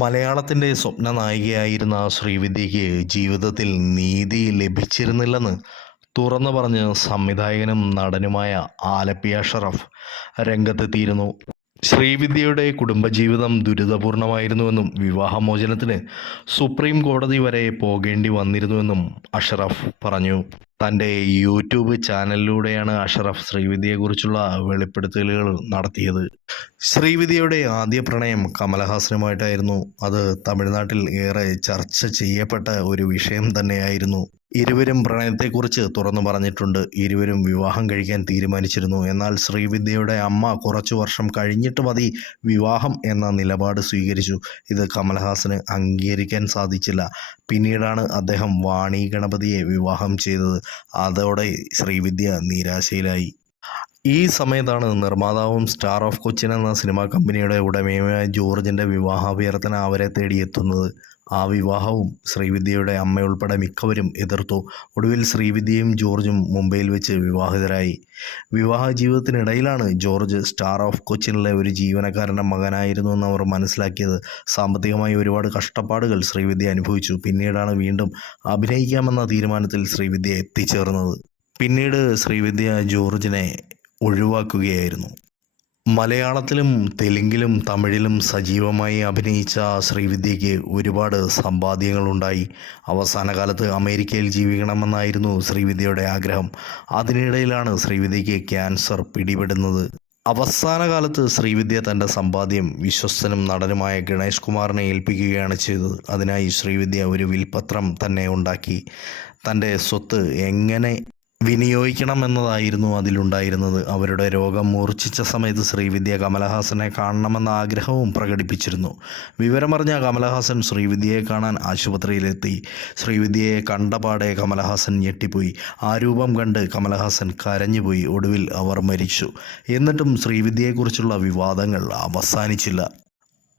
മലയാളത്തിന്റെ സ്വപ്ന നായികയായിരുന്ന ശ്രീവിദ്യയ്ക്ക് ജീവിതത്തിൽ നീതി ലഭിച്ചിരുന്നില്ലെന്ന് തുറന്നു പറഞ്ഞ് സംവിധായകനും നടനുമായ ആലപ്പി അഷറഫ് രംഗത്തെത്തിയിരുന്നു. ശ്രീവിദ്യയുടെ കുടുംബജീവിതം ദുരിതപൂർണമായിരുന്നുവെന്നും വിവാഹമോചനത്തിന് സുപ്രീം കോടതി വരെ പോകേണ്ടി വന്നിരുന്നുവെന്നും അഷറഫ് പറഞ്ഞു. തന്റെ യൂട്യൂബ് ചാനലിലൂടെയാണ് അഷറഫ് ശ്രീവിദ്യയെക്കുറിച്ചുള്ള വെളിപ്പെടുത്തലുകൾ നടത്തിയത്. ശ്രീവിദ്യയുടെ ആദ്യ പ്രണയം കമലഹാസനുമായിട്ടായിരുന്നു. അത് തമിഴ്നാട്ടിൽ ഏറെ ചർച്ച ചെയ്യപ്പെട്ട ഒരു വിഷയം തന്നെയായിരുന്നു. ഇരുവരും പ്രണയത്തെക്കുറിച്ച് തുറന്നു പറഞ്ഞിട്ടുണ്ട്. ഇരുവരും വിവാഹം കഴിക്കാൻ തീരുമാനിച്ചിരുന്നു. എന്നാൽ ശ്രീവിദ്യയുടെ അമ്മ കുറച്ചു വർഷം കഴിഞ്ഞിട്ട് മതി വിവാഹം എന്ന നിലപാട് സ്വീകരിച്ചു. ഇത് കമൽഹാസന് അംഗീകരിക്കാൻ സാധിച്ചില്ല. പിന്നീടാണ് അദ്ദേഹം വാണി ഗണപതിയെ വിവാഹം ചെയ്തത്. അതോടെ ശ്രീവിദ്യ നിരാശയിലായി. ഈ സമയത്താണ് നിർമ്മാതാവും സ്റ്റാർ ഓഫ് കൊച്ചിൻ എന്ന സിനിമാ കമ്പനിയുടെ ഉടമയുമായ ജോർജിന്റെ വിവാഹാഭ്യർത്ഥന അവരെ തേടിയെത്തുന്നത്. ആ വിവാഹവും ശ്രീവിദ്യയുടെ അമ്മയുൾപ്പെടെ മിക്കവരും എതിർത്തു. ഒടുവിൽ ശ്രീവിദ്യയും ജോർജും മുംബൈയിൽ വെച്ച് വിവാഹിതരായി. വിവാഹ ജീവിതത്തിനിടയിലാണ് ജോർജ് സ്റ്റാർ ഓഫ് കൊച്ചിനിലെ ഒരു ജീവനക്കാരന്റെ മകനായിരുന്നു എന്ന് അവർ മനസ്സിലാക്കിയത്. സാമ്പത്തികമായി ഒരുപാട് കഷ്ടപ്പാടുകൾ ശ്രീവിദ്യ അനുഭവിച്ചു. പിന്നീടാണ് വീണ്ടും അഭിനയിക്കാമെന്ന തീരുമാനത്തിൽ ശ്രീവിദ്യ എത്തിച്ചേർന്നത്. പിന്നീട് ശ്രീവിദ്യ ജോർജിനെ ഒഴിവാക്കുകയായിരുന്നു. മലയാളത്തിലും തെലുങ്കിലും തമിഴിലും സജീവമായി അഭിനയിച്ച ശ്രീവിദ്യയ്ക്ക് ഒരുപാട് സമ്പാദ്യങ്ങളുണ്ടായി. അവസാന കാലത്ത് അമേരിക്കയിൽ ജീവിക്കണമെന്നായിരുന്നു ശ്രീവിദ്യയുടെ ആഗ്രഹം. അതിനിടയിലാണ് ശ്രീവിദ്യയ്ക്ക് ക്യാൻസർ പിടിപെടുന്നത്. അവസാന കാലത്ത് ശ്രീവിദ്യ തന്റെ സമ്പാദ്യം വിശ്വസ്തനും നടനുമായ ഗണേഷ് കുമാറിനെ ഏൽപ്പിക്കുകയാണ് ചെയ്തത്. അതിനായി ശ്രീവിദ്യ ഒരു വിൽപത്രം തന്നെ ഉണ്ടാക്കി. തന്റെ സ്വത്ത് എങ്ങനെ വിനിയോഗിക്കണം എന്നതായിരുന്നു അതിലുണ്ടായിരുന്നത്. അവരുടെ രോഗം മൂർച്ഛിച്ച സമയത്ത് ശ്രീവിദ്യ കമലഹാസനെ കാണണമെന്ന ആഗ്രഹവും പ്രകടിപ്പിച്ചിരുന്നു. വിവരമറിഞ്ഞ കമലഹാസൻ ശ്രീവിദ്യയെ കാണാൻ ആശുപത്രിയിലെത്തി. ശ്രീവിദ്യയെ കണ്ടപാടെ കമലഹാസൻ ഞെട്ടിപ്പോയി. ആ രൂപം കണ്ട് കമലഹാസൻ കരഞ്ഞുപോയി. ഒടുവിൽ അവർ മരിച്ചു. എന്നിട്ടും ശ്രീവിദ്യയെക്കുറിച്ചുള്ള വിവാദങ്ങൾ അവസാനിച്ചില്ല.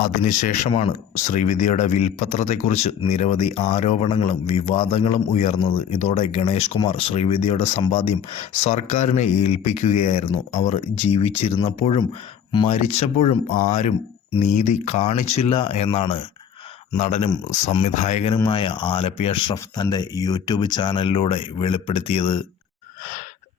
അതിനുശേഷമാണ് ശ്രീവിദ്യയുടെ വിൽപത്രത്തെക്കുറിച്ച് നിരവധി ആരോപണങ്ങളും വിവാദങ്ങളും ഉയർന്നത്. ഇതോടെ ഗണേഷ് കുമാർ ശ്രീവിദ്യയുടെ സമ്പാദ്യം സർക്കാരിനെ ഏൽപ്പിക്കുകയായിരുന്നു. അവർ ജീവിച്ചിരുന്നപ്പോഴും മരിച്ചപ്പോഴും ആരും നീതി കാണിച്ചില്ല എന്നാണ് നടനും സംവിധായകനുമായ ആലപ്പി അഷ്റഫ് തന്റെ യൂട്യൂബ് ചാനലിലൂടെ വെളിപ്പെടുത്തിയത്.